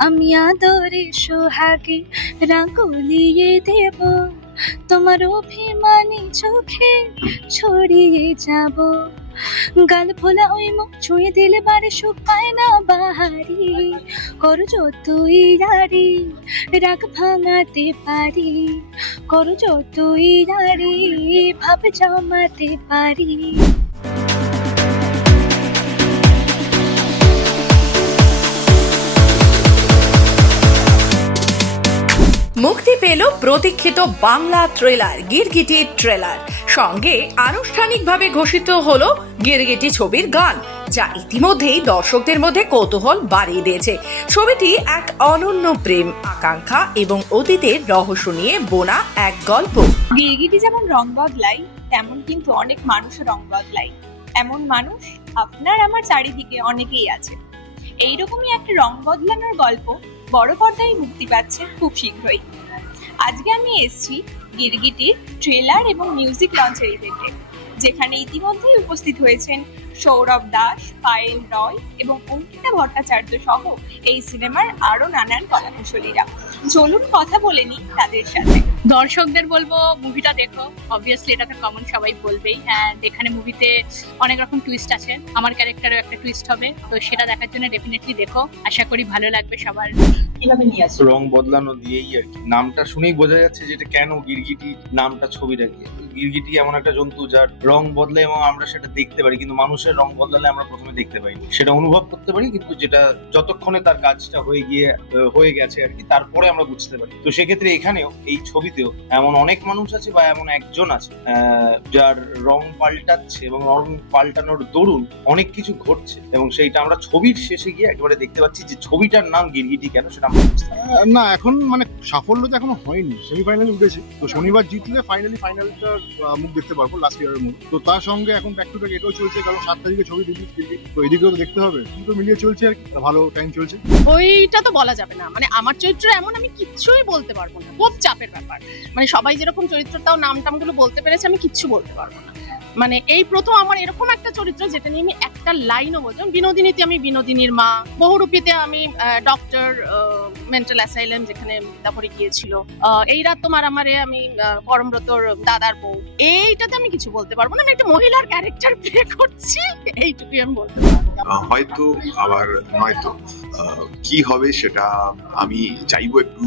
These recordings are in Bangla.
আমি আদরে সোহাগে রাগুলিয়ে দেব। তোমার অভিমানী চোখে ছড়িয়ে যাব। গাল ফোলা ওই মুখ ছুঁয়ে দিলে বারে শুকায় না বাহারি। করো যতই রাড়ি, রাগ ভাঙাতে পারি। করো যতই রাড়ি, ভাব জমাতে পারি। মুক্তি পেল প্রতীক্ষিত বাংলা ট্রেলার গিরগিটি ট্রেলার সঙ্গে আনুষ্ঠানিকভাবে ঘোষিত হলো গিরগিটি ছবির গান, যা ইতিমধ্যেই দর্শকদের মধ্যে কৌতূহল বাড়িয়ে দিয়েছে। ছবিটি এক অনন্য প্রেম, আকাঙ্ক্ষা এবং অতীতের রহস্য নিয়ে বোনা এক গল্প। গিরগিটি যেমন রং বদলায়, তেমন কিন্তু অনেক মানুষও রং বদলায়। এমন মানুষ আপনার আমার চারিদিকে অনেকেই আছে। এইরকমই একটা রং বদলানোর গল্প বড় পর্দায় মুক্তি পাচ্ছে খুব শীঘ্রই। আজকে আমি এসছি গিরগিটির ট্রেলার এবং মিউজিক লঞ্চের ইভেন্টে যেখানে ইতিমধ্যেই উপস্থিত হয়েছেন সৌরভ দাস, পায়েল রয় এবং অঙ্কিতা ভট্টাচার্য সহ এই সিনেমার আরও নানান কলাকুশলীরা। চলুন কথা বলে নিই তাদের সাথে। দর্শকদের বলব মুভিটা দেখো। অবভিয়াসলি এটা তো কমন সবাই বলবেই। হ্যাঁ এখানে মুভিতে অনেক রকম টুইস্ট আছে। আমার ক্যারেক্টারও একটা টুইস্ট হবে। তো সেটা দেখার জন্য ডেফিনেটলি দেখো। আশা করি ভালো লাগবে সবার। কীভাবে নিয়ে রং বদলানো দিয়েই আর কি। নামটা শুনেই বোঝা যাচ্ছে যে এটা কেন গিরগিটি নামটা ছবিটা কি গিরগিটি এমন একটা জন্তু যার রং বদলে এবং আমরা সেটা দেখতে পারি, কিন্তু মানুষের রং বদলালে আমরা প্রথমে দেখতে পাই সেটা অনুভব করতে পারি, কিন্তু যেটা যতক্ষণে তার কাজটা হয়ে গিয়ে হয়ে গেছে আর কি, তারপরে আমরা বুঝতে পারি। তো সেক্ষেত্রে এখানেও, এই ছবিতেও এমন অনেক মানুষ আছে বা এমন একজন আছে যার রং পাল্টাচ্ছে এবং রং পাল্টানোর দরুন অনেক কিছু ঘটছে। এবং সেইটা আমরা ছবির শেষে গিয়ে একেবারে দেখতে পাচ্ছি যে ছবিটার নাম গিরগিটি কেন, সেটা না, এখন মানে সাফল্য তো এখনও হয়নি সেমিফাইনালে উঠেছে। তো শনিবার জিতলে ফাইনালি ফাইনালটার মুখ দেখতে পারব লাস্ট ইয়ারের মুখ তো তার সঙ্গে এখন ব্যাক টু ব্যাক এটাও চলছে, কারণ সাত তারিখে ছবি রিলিজ তো এদিকেও তো দেখতে হবে, কিন্তু মিলিয়ে চলছে আর ভালো টাইম চলছে। ওইটা তো বলা যাবে না। মানে আমার চরিত্র এমন, আমি কিচ্ছুই বলতে পারব না। খুব চাপের ব্যাপার। মানে সবাই যেরকম চরিত্র তাও নাম টামগুলো বলতে পেরেছে, আমি কিচ্ছু বলতে পারব না। মানে এই প্রথম আমার এরকম একটা চরিত্র যেটা নিয়ে আমি একটা লাইনও বলছি যেমন বিনোদিনীতে আমি বিনোদিনীর মা বহুরূপীতে আমি ডক্টর মেন্টাল অ্যাসাইলেম যেখানে তারপরে গিয়েছিল। এই রাত তোমার আমারে আমি আহ, দাদার বউ। এইটাতে আমি কিছু বলতে পারব না আমি একটা মহিলার ক্যারেক্টার প্লে করছি এইটুকুই আমি বলতে পারব। হয়তো আবার নয়তো কি হবে সেটা আমি চাইব একটু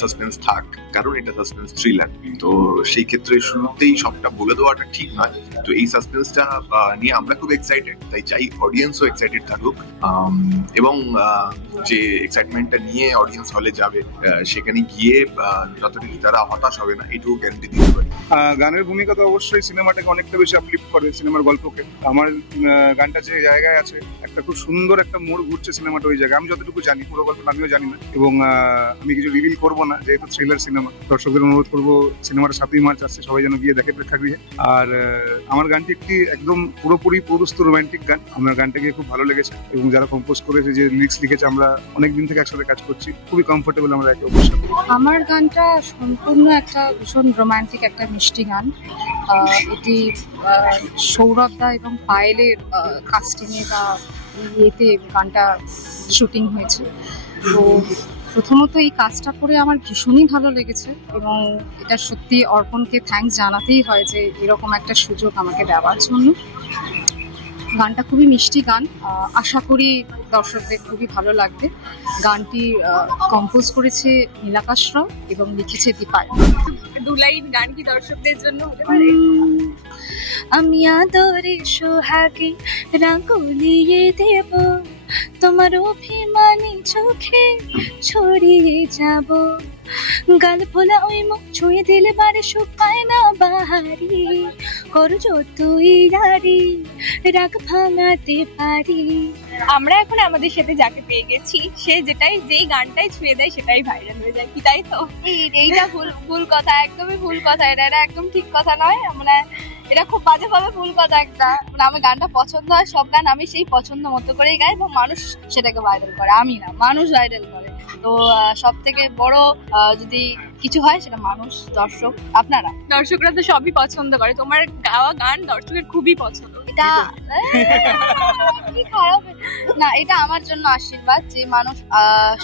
সাসপেন্স থাক, কারণ এটা সাসপেন্স থ্রিলার তো সেই ক্ষেত্রে শুরুতেই সবটা বলে দেওয়াটা ঠিক নয়। তো এই সাসপেন্সটা নিয়ে আমরা খুব এক্সাইটেড তাই চাই অডিয়েন্সও এক্সাইটেড থাকুক। এবং যে এক্সাইটমেন্টটা নিয়ে অডিয়েন্স হলে যাবে সেখানে গিয়ে যতটুকু তারা হতাশ হবে না, এটুকু গ্যারান্টি দিতে পারি। গানের ভূমিকা তো অবশ্যই সিনেমাটাকে অনেকটা বেশি আপলিফ্ট করে সিনেমার গল্পকে। আমার গানটা যে জায়গায় আছে একটা খুব সুন্দর একটা মোড় ঘুরছে সিনেমাটা ওই জায়গায়। আমি যতটুকু জানি, পুরো গল্প আমিও জানি না। এবং আমি কিছু রিভিল করব না, যেহেতু থ্রিলার সিনেমা দর্শকদের অনুরোধ করব, সিনেমাটা সাতই মার্চ আসছে, সবাই যেন গিয়ে দেখে প্রেক্ষাগৃহে। আর আমার গানটি একটি একদম পুরোপুরি প্রদস্ত রোমান্টিক গান। আমার গানটা গিয়ে খুব ভালো লেগেছে। এবং যারা কম্পোজ করেছে, যে লিরিক্স লিখেছে, আমরা অনেক দিন থেকে একসাথে কাজ করছি। খুবই কমফোর্টেবল আমরা একে সাথে আমার গানটা সম্পূর্ণ একটা ভীষণ রোমান্টিক একটা মিষ্টি গান। এটি সৌরভদা এবং পায়েলের কাস্টিংয়ে বা ইয়েতে গানটা শুটিং হয়েছে। তো প্রথমত এই কাজটা করে আমার ভীষণই ভালো লেগেছে এবং এটা সত্যি অর্পণকে থ্যাংকস জানাতেই হয় যে এরকম একটা সুযোগ আমাকে দেওয়ার জন্য। গানটা খুবই মিষ্টি গান। আশা করি দর্শকদের খুবই ভালো লাগবে। গানটি কম্পোজ করেছে নীলাকাশ রাও এবং লিখেছে দীপায় দু লাইন গান কি দর্শকদের জন্য হতে পারে? উম, আমি আদরে সোহাগে রাগুলিয়ে দেব। তোমার অভিমানী চোখে ছড়িয়ে যাব। গাল ফোলা ওই মুখ ছুঁয়ে দিলে বারে শুকায় না বাহারি। করো যতই রাড়ি রাগ ভাঙাতে পারি। আমরা এখন আমাদের সাথে যাকে পেয়ে গেছি সে যেটাই যেই গানটাই ছুঁয়ে দেয় সেটাই ভাইরাল হয়ে যায় কি তাই তো? এই- এইটা ভুল ভুল কথা একদমই ভুল কথা এটা এটা একদম ঠিক কথা নয় মানে এটা খুব বাজে ভাবে ভুল কথা একটা। মানে আমার গানটা পছন্দ হয় সব গান আমি সেই পছন্দ মতো করেই গাই এবং মানুষ সেটাকে ভাইরাল করে আমি না মানুষ ভাইরাল করে। তো সব থেকে বড় যদি কিছু হয় সেটা মানুষ দর্শক আপনারা? দর্শকরা তো সবই পছন্দ করে। তোমার গাওয়া গান দর্শকের খুবই পছন্দ। এটা কি খারাপ না এটা আমার জন্য আশীর্বাদ যে মানুষ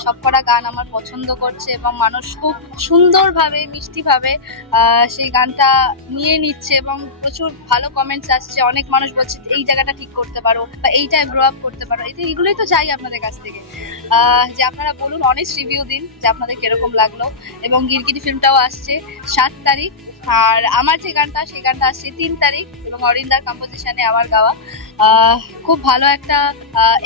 সবকটা গান আমার পছন্দ করছে এবং মানুষ খুব সুন্দরভাবে মিষ্টিভাবে আহ, সেই গানটা নিয়ে নিচ্ছে এবং প্রচুর ভালো কমেন্টস আসছে। অনেক মানুষ বলছে এই জায়গাটা ঠিক করতে পারো বা এইটা গ্রো আপ করতে পারো। এটা এগুলোই তো চাই আপনাদের কাছ থেকে। আহ, যে আপনারা বলুন অনেক রিভিউ দিন যে আপনাদের কীরকম লাগল এবং গিরগিটি ফিল্মটাও আসছে সাত তারিখ। আর আমার যে গানটা, সেই গানটা আসছে তিন তারিখ এবং অরিন্দার কম্পোজিশনে আমার গাওয়া। খুব ভালো একটা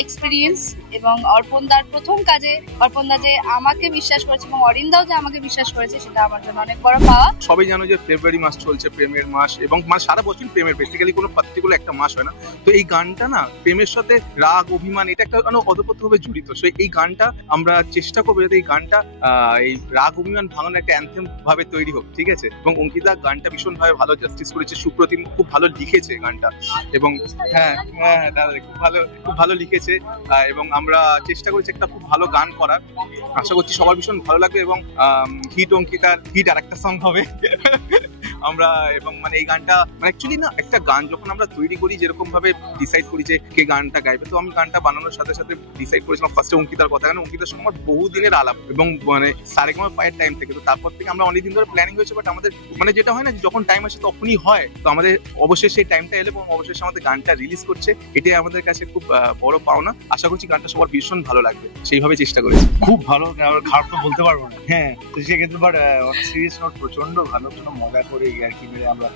এক্সপিরিয়েন্স এবং অর্পণদার প্রথম কাজে, অর্পণদা যে আমাকে বিশ্বাস করেছে এবং অরিন্দাও যে আমাকে বিশ্বাস করেছে, সেটা আমার জন্য অনেক বড় পাওয়া। সবাই জানো যে ফেব্রুয়ারি মাস চলছে, প্রেমের মাস এবং মানে সারা বছর প্রেমের বেসিক্যালি কোনো পার্টিকুলার একটা মাস হয় না। তো এই গানটা না, প্রেমের সাথে রাগ, অভিমান, এটা একটা অতপ্রতভাবে জড়িত। সো এই গানটা আমরা চেষ্টা করব যাতে এই গানটা এই রাগ, অভিমান ভাঙানোর একটা অ্যান্থেম ভাবে তৈরি হোক, ঠিক আছে? এবং অঙ্কিতা গানটা ভীষণ ভাবে ভালো জাস্টিস করেছে। সুপ্রতিম খুব ভালো লিখেছে গানটা। এবং হ্যাঁ হ্যাঁ হ্যাঁ, দাদা খুব ভালো খুব ভালো লিখেছে। এবং আমরা চেষ্টা করেছি একটা খুব ভালো গান করার। আশা করছি সবার ভীষণ ভালো লাগবে এবং হিট অঙ্কিতার হিট আর একটা সং হবে। আমরা এবং মানে এই গানটা মানে অ্যাকচুয়ালি না, একটা গান যখন আমরা তৈরি করি যেরকম ভাবে ডিসাইড করি যে কে গানটা গাইবে, তো আমি গানটা বানানোর সাথে সাথে ডিসাইড করেছিলাম ফার্স্টে অঙ্কিতার কথা। কারণ অঙ্কিতার সঙ্গে আমার বহু দিনের আলাপ এবং মানে সারেগামা পায়ের টাইম থেকে, তো তারপর থেকে আমরা অনেকদিন ধরে প্ল্যানিং হয়েছে বাট আমাদের মানে যেটা হয় না যখন টাইম আসে তখনই হয়। তো আমাদের অবশ্যই সেই টাইমটা এলো এবং অবশ্যই আমাদের গানটা রিলিজ করছে, এটাই আমাদের কাছে খুব বড় পাওনা। আশা করছি গানটা সবার ভীষণ ভালো লাগবে। সেইভাবে চেষ্টা করেছি। খুব ভালো খারাপ তো বলতে পারব না। হ্যাঁ সেক্ষেত্রে বাট নোট প্রচণ্ড ভালো, কোনো মজা করে আর কি মেরে আমরা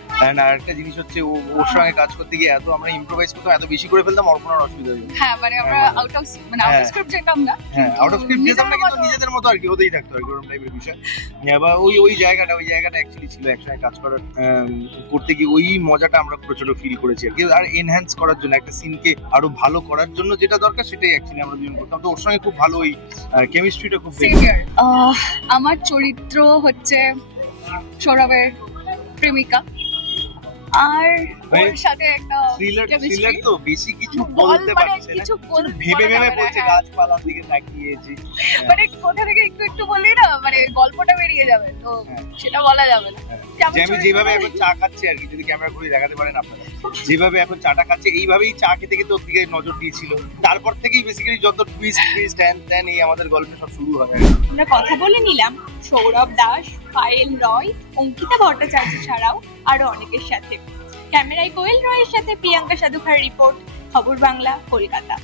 আর একটা জিনিস হচ্ছে ও ওর সঙ্গে কাজ করতে গিয়ে এত আমরা ইম্প্রোভাইজ করতাম এত বেশি করে ফেলতাম অর্পণার অসুবিধা হয়ে যেত। হ্যাঁ মানে আমরা হ্যাঁ, আউট অফ মানে আউট অফ হ্যাঁ। স্ক্রিপ্ট যেতাম না হ্যাঁ আউট অফ স্ক্রিপ্ট যেতাম না কিন্তু নিজেদের মতো আর কি হতেই থাকতো আর কি ওরকম টাইপের বিষয় এবার ওই ওই জায়গাটা ওই জায়গাটা অ্যাকচুয়ালি ছিল একসঙ্গে কাজ করার করতে গিয়ে ওই মজাটা আমরা প্রচণ্ড ফিল করেছি আর কি আর এনহ্যান্স করার জন্য একটা সিনকে আরও ভালো করার জন্য যেটা দরকার সেটাই অ্যাকচুয়ালি আমরা দুজন করতাম তো ওর সঙ্গে খুব ভালো ওই কেমিস্ট্রিটা খুব আমার চরিত্র হচ্ছে সৌরভের প্রেমিকা আর মানে ওর সাথে একটা থ্রিলার থ্রিলার তো বেশি কিছু বল বলতে মানে পারছে না কিছু বল- ভেবে বলা ভেবে বলছে। গাছপালার দিকে তাকিয়েছি মানে কোথা থেকে একটু একটু বললি না মানে গল্পটা বেরিয়ে যাবে তো হ্যাঁ। সেটা বলা যাবে না হ্যাঁ। আমি যেভাবে এখন চা খাচ্ছি আর কি যদি ক্যামেরা ঘুরে দেখাতে পারেন আপনারা। যেভাবে এখন চাটা খাচ্ছে এইভাবেই চা খেতে খেতে ওর দিকে নজর দিয়েছিল। তারপর থেকেই বেসিক্যালি যত টুইস্ট টুইস্ট হ্যান ত্যান এই আমাদের গল্পে সব শুরু হয়। আমরা কথা বলে নিলাম সৌরভ দাস পায়েল রয় অঙ্কিতা ভট্টাচার্য ছাড়াও আরও অনেকের সাথে। ক্যামেরায় কোয়েল রয়ের সাথে প্রিয়াঙ্কা সাধুখার রিপোর্ট খবর বাংলা কলকাতা।